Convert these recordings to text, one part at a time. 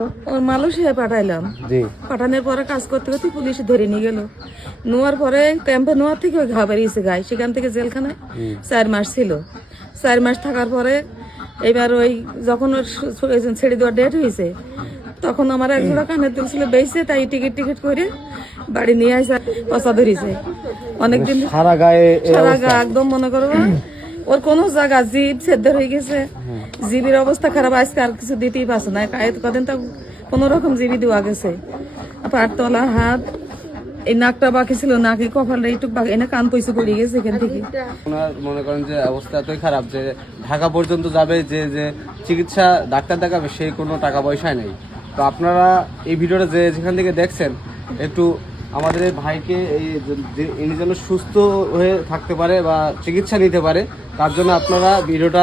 ওর মালয়েশিয়ায় পাঠাইলাম। জি। পাঠানোর পরে কাজ করতে করতে পুলিশ ধরে নিয়ে গেল। নেওয়ার পরে ক্যাম্পে নেওয়ার থেকে ওই ঘা বেরিয়েছে গায়ে, সেখান থেকে জেলখানায় 4 মাস ছিল। 4 মাস থাকার পরে এবার ওই যখন ওর ছেড়ে দেওয়ার ডেট হয়েছে, তখন আমার এক জোড়া কানের দুল ছিল বেঁচে, তাই টিকিট করে বাড়ি নিয়ে আসে পচা ধরিছে অনেকদিন। সারা গায়ে সারা গা একদম মনে করো ওর কোনো জায়গা জিভ সেদ্ধ হয়ে গেছে, জিবির অবস্থা খারাপ। আজকে আর কিছু দিতেই পারছে না, কদিন তো কোন রকম জিবি দেওয়া গেছে। পাটতলা হাত, এই নাকটা বাকি ছিল, নাকি কপালটা একটু বাকি, এনে কান পয়সা পড়ে গেছে এখান থেকে। ওনার মনে করেন যে অবস্থা এতই খারাপ যে ঢাকা পর্যন্ত যাবে, যে চিকিৎসা ডাক্তার দেখাবে সেই কোনো টাকা পয়সা নেই। তো আপনারা এই ভিডিওটা যেখান থেকে দেখছেন, একটু আমাদের এই ভাইকে ইনি যেন সুস্থ হয়ে থাকতে পারে বা চিকিৎসা নিতে পারে, তার জন্য আপনারা ভিডিওটা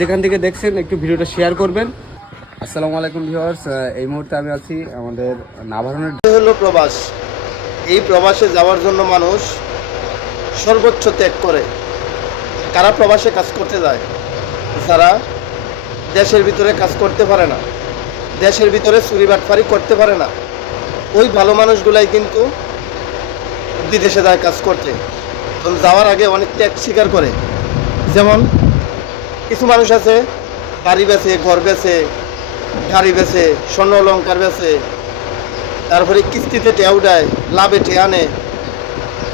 যেখান থেকে দেখছেন একটু ভিডিওটা শেয়ার করবেন। আসসালামু আলাইকুম ভিউয়ার্স, এই মুহূর্তে আমি আছি আমাদের নাভারণের হলো প্রবাস। এই প্রবাসে যাওয়ার জন্য মানুষ সর্বোচ্চ ত্যাগ করে। কারা প্রবাসে কাজ করতে যায়? যারা দেশের ভিতরে কাজ করতে পারে না, দেশের ভিতরে চুরি বাটফারি করতে পারে না, ওই ভালো মানুষগুলাই কিন্তু বিদেশে যায় কাজ করতে। তো যাওয়ার আগে অনেক ত্যাগ স্বীকার করে। যেমন কিছু মানুষ আছে বাড়ি বেচে, ঘর বেচে, গাড়ি বেচে, স্বর্ণ অলঙ্কার বেচে, তারপরে কিস্তিতে টেয়াও দেয়, লাভে টেয়া আনে,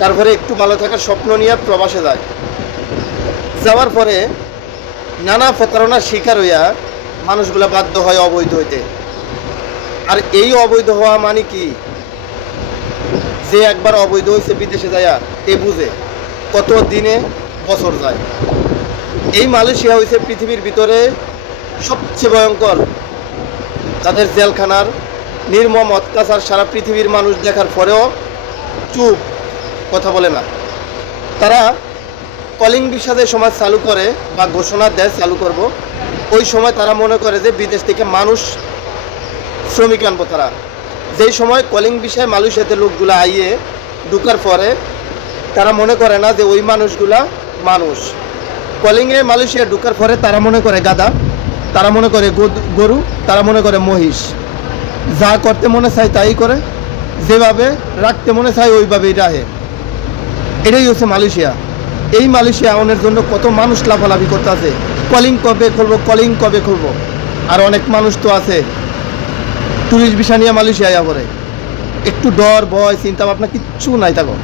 তারপরে একটু ভালো থাকার স্বপ্ন নিয়ে প্রবাসে যায়। যাওয়ার পরে নানা প্রতারণার শিকার হইয়া মানুষগুলা বাধ্য হয় অবৈধ হইতে। আর এই অবৈধ হওয়া মানে কি? যে একবার অবৈধ হয়েছে বিদেশে যায়া এ বুঝে কত দিনে বছর যায়। এই মালয়েশিয়া হয়েছে পৃথিবীর ভিতরে সবচেয়ে ভয়ঙ্কর। তাদের জেলখানার নির্মম অত্যাচার সারা পৃথিবীর মানুষ দেখার পরেও চুপ, কথা বলে না। তারা কলিং ভিসা যে সময় চালু করে বা ঘোষণা দেয় চালু করব, ওই সময় তারা মনে করে যে বিদেশ থেকে মানুষ শ্রমিক আনবো। তারা যেই সময় কলিং ভিসায় মালয়েশিয়াতে লোকগুলা আইয়ে ঢুকার পরে তারা মনে করে না যে ওই মানুষগুলা মানুষ। কলিংয়ে মালয়েশিয়া ঢুকার পরে তারা মনে করে গাধা, তারা মনে করে গরু, তারা মনে করে মহিষ। যা করতে মনে চায় তাই করে, যেভাবে রাখতে মনে চায় ওইভাবেই রাখে। এটাই হচ্ছে মালয়েশিয়া। এই মালয়েশিয়া আউনের জন্য কত মানুষ লাফালাফি করতে আছে, কলিং কবে খুলবো, কলিং কবে খুলবো। আর অনেক মানুষ তো আছে টুরিস্ট ভিসা নিয়ে মালয়েশিয়া আয়া পড়ে, একটু ডর ভয় চিন্তা ভাবনা কিচ্ছু নাই থাকো।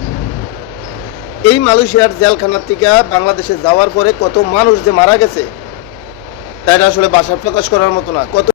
এই মালয়েশিয়ার জেলখানার থেকে বাংলাদেশে যাওয়ার পরে কত মানুষ যে মারা গেছে, তাই আসলে ভাষা প্রকাশ করার মতো না। কত